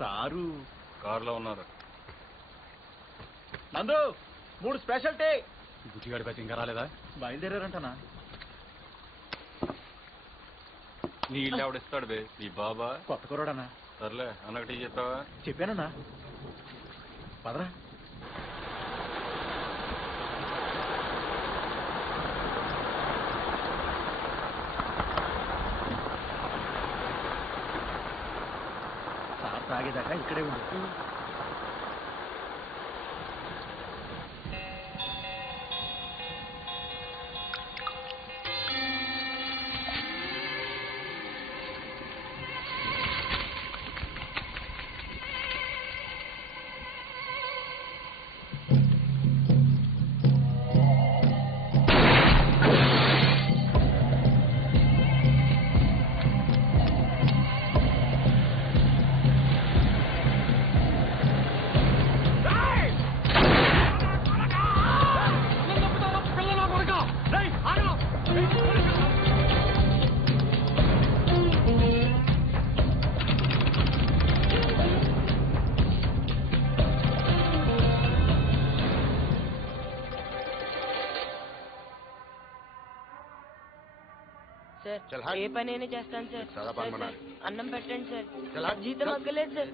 Sir కారులో ఉన్నారు. నందు 3 స్పెషల్ టీ. బుచ్చిగాడి పచ్చి ఇంకా రాలేదా? బయలుదేరారంటనా? నీ ఇల్లు ఎవడిస్తాడు బే? నీ బాబా? కొత్త కుర్రాడన్నా. సర్లే అన్నకు టీ చెప్పావా? చెప్పానన్నా. పదరా. సార్ తాగేదాకా ఇక్కడే ఉంది. ఏ పనైనా చేస్తాను సార్. అన్నం పెట్టండి సార్. జీతం అక్కలేదు సార్.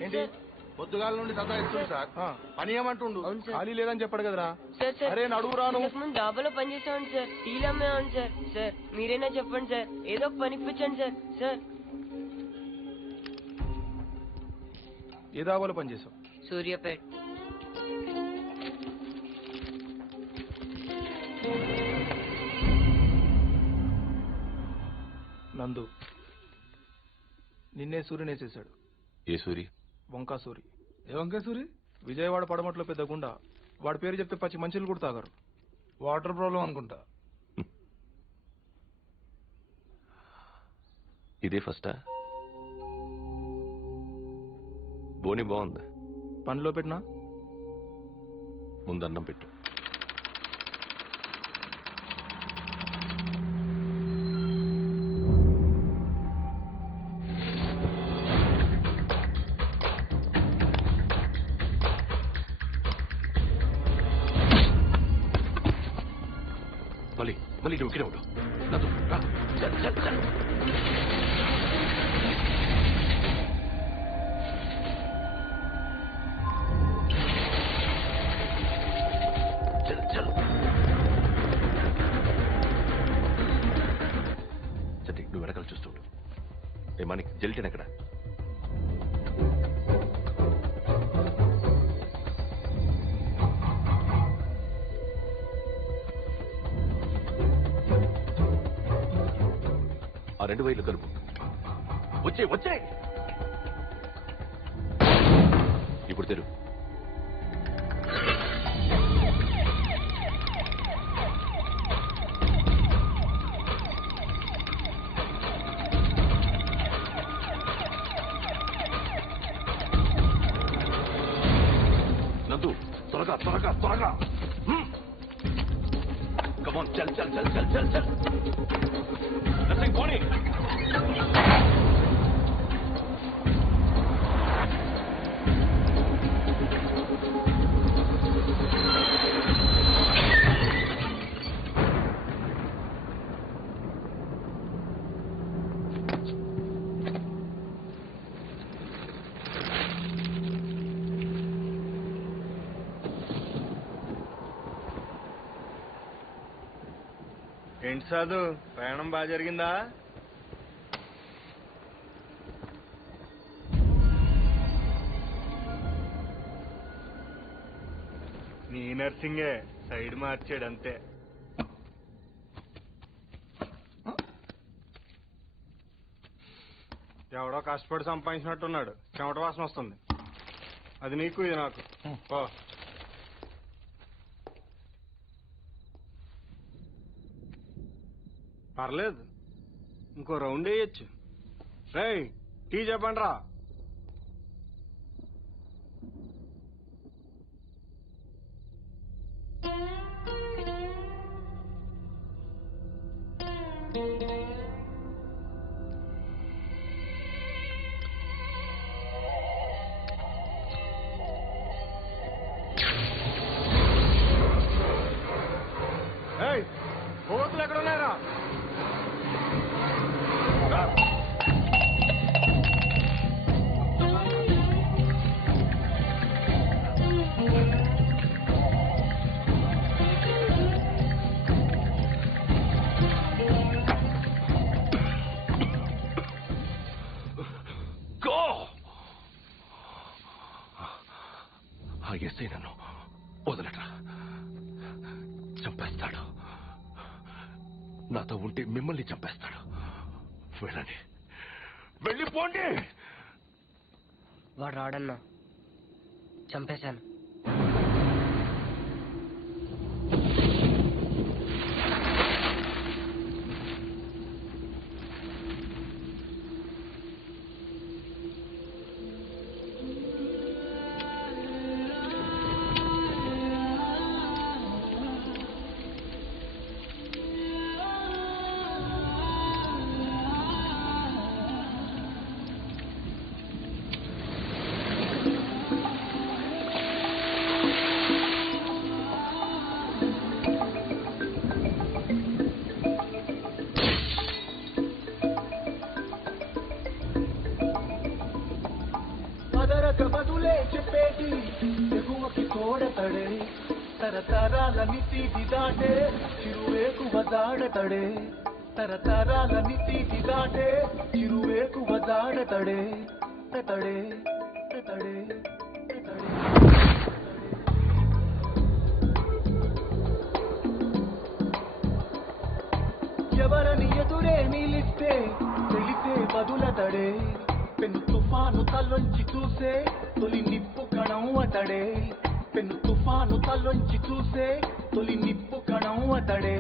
పొద్దుగాల నుండి సతాయిస్తుంది సార్. పని ఏమంటుండు? ఖాళీ లేదని చెప్పాడు కదరా. అరే నడువురాను. డాబాలో పని చేసామండి సార్. టీలు అమ్మేవాడి సార్. సార్ మీరైనా చెప్పండి సార్. ఏదో ఒక పని ఇప్పించండి సార్. సార్ ఏ డాబాలో పని చేసావు? సూర్యాపేట్. నందు నిన్నే సూర్యుని వేసేసాడు. ఏ సూరి? వంకా సూరి. ఏ వంకా సూరి? విజయవాడ పడమట్లో పెద్ద గుండా. వాడి పేరు చెప్తే పచ్చి మంచిలు కూడా తాగారు. వాటర్ ప్రాబ్లం అనుకుంటా. ఇదే ఫస్టా? బోని బాగుంది. పనిలో పెట్టినా ముందన్నం పెట్టు. మళ్ళీ నువ్వు ఇక్కడే ఉండు. చల్ చల్ చల్. చల్ చల్. సరే నువ్వు వెనకాల చూస్తుండు. మనకి జల్టన్ ఎక్కడ? ఆ 2 వైర్లు కలుపు. వచ్చే వచ్చే. ఇప్పుడు తెరు. నందు త్వరగా త్వరగా త్వరగా. కమాన్ చల్ చల్ చల్ చల్ చల్ చల్. నథింగ్ పోనీ. ఏంటి సాధు, ప్రయాణం బాగా జరిగిందా? నీ నర్సింగే సైడ్ మార్చాడు అంతే. ఎవడో కష్టపడి సంపాదించినట్టున్నాడు. చెమట వాసన వస్తుంది. అది నీకు ఇది నాకు. పర్లేదు, ఇంకో రౌండ్ వేయచ్చు. రేయ్ టీ చెప్పండి రా. ఎస్ఐ నన్ను వదలట్రా, చంపేస్తాడు. నాతో ఉంటే మిమ్మల్ని చంపేస్తాడు. వెళ్ళండి, వెళ్ళిపోండి. వాడు రాడన్నా, చంపేశాను. బదులే చెప్పేటి ఎగువకి తోడతడే, తరతరాల నితి దాటే చిరువేకువ దాడతడే, తరతరాల నితి దాటే చిరువేకువ దాడతడే, తడే తడే తడే. ఎవరని ఎదురే నిలిస్తే తెలితే బదులతడే, పెను తుఫాను తలొంచి చూసే తొలి నిప్పు కణం అతడే, పెను తుఫాను తలొంచి చూసే తొలి నిప్పు కణం అతడే.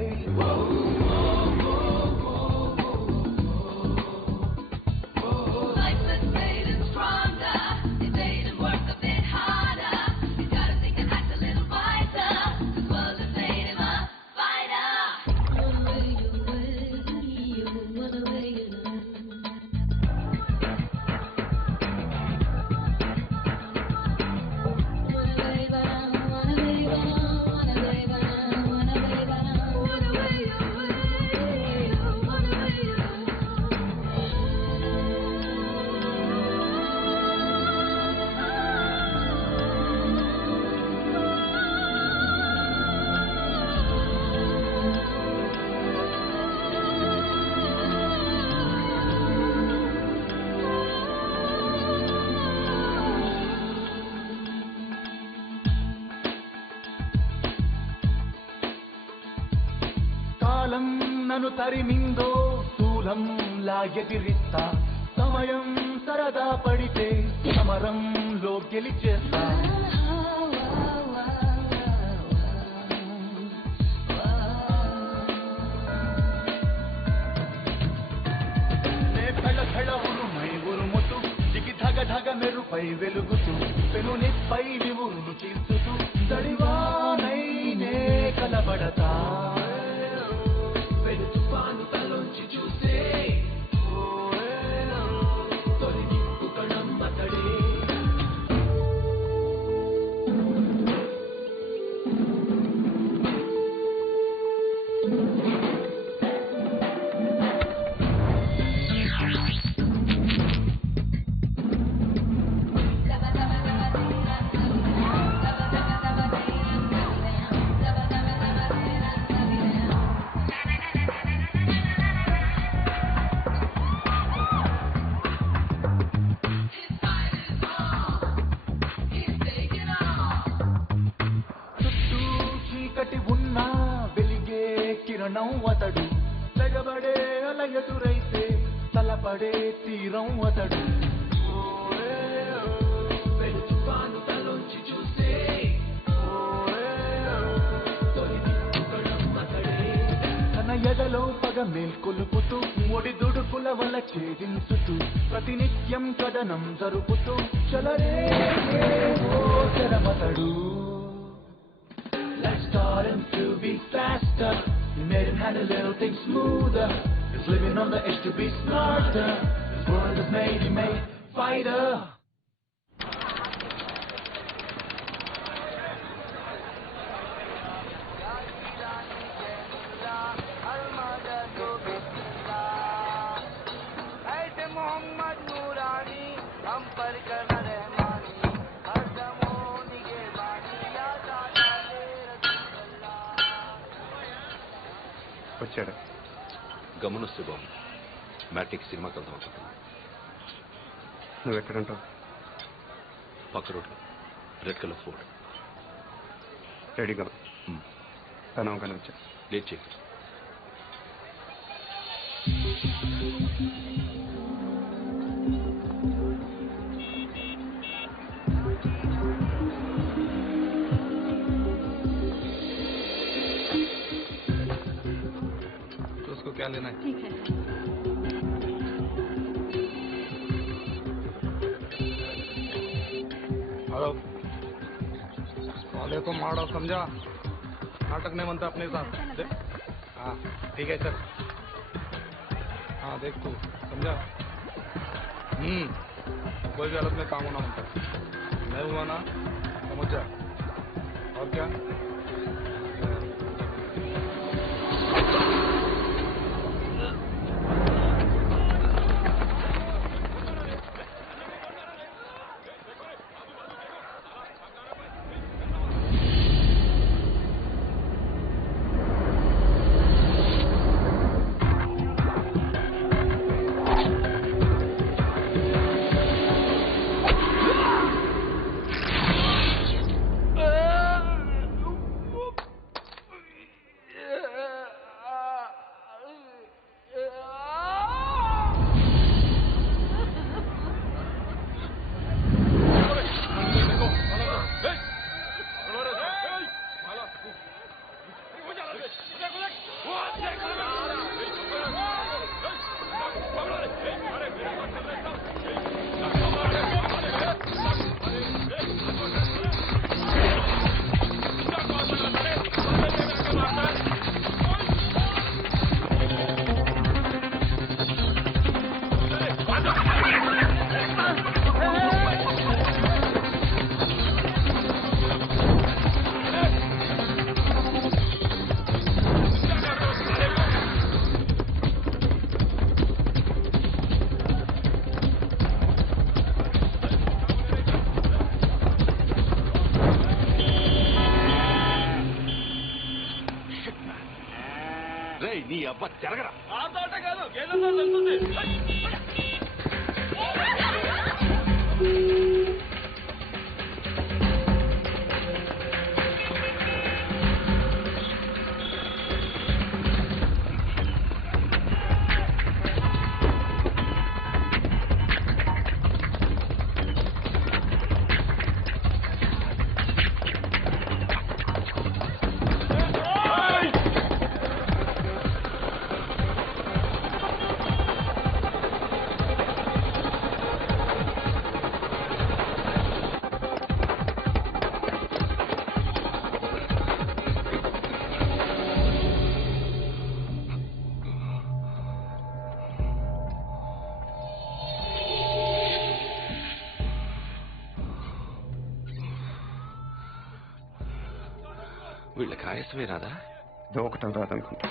కాలం నన్ను తరిమిందో శూలంలా ఎదిరిస్తా, సమయం సరదా పడితే సమరంలో గెలిచేస్తా. నే ఫెళ ఫెళ ఉరుమై ఉరుముతూ దిగి ధగ ధగ మెరుపై వెలుగుతూ పెను నిప్పై నివురును చీల్చుతూ దడివానై నే కలబడతా. అతడు తెగబడే అల ఎదురైతే తలపడే తీరం అతడు. తన ఎదలో పగ మేల్కొలుపుతూ ఒడి దుడుకుల వల్ల ఛేదించుతూ ప్రతినిత్యం కథనం జరుపుతూ చలరే చరమతడు. Let's start him to be faster. You made him handle little things smoother. He's living on the edge to be smarter. This world has made him a fighter. వచ్చాడు. గమనిస్తూ బాబు, మ్యాట్రిక్ సినిమాకి వెళ్దాం అనుకుంటున్నా. నువ్వు ఎక్కడంటావు? పక్క రోడ్లో రెడ్ కలర్ ఫోర్డ్. రెడీగా తనవగానే వచ్చా లేట్ చేయి. చూసుకో क्या लेना है ठीक है हेलो वाले को मारो समझा नाटक नहीं बनता अपने साथ हाँ ठीक है सर हाँ देख तू समझा कोई भी हालत में काम होना बनता मैं हुआ ना समझ जा और क्या నీ అబ్బ జరగరా. వీళ్ళకి ఆయాసమే రాదా? ఒకటం రాదనుకుంటా.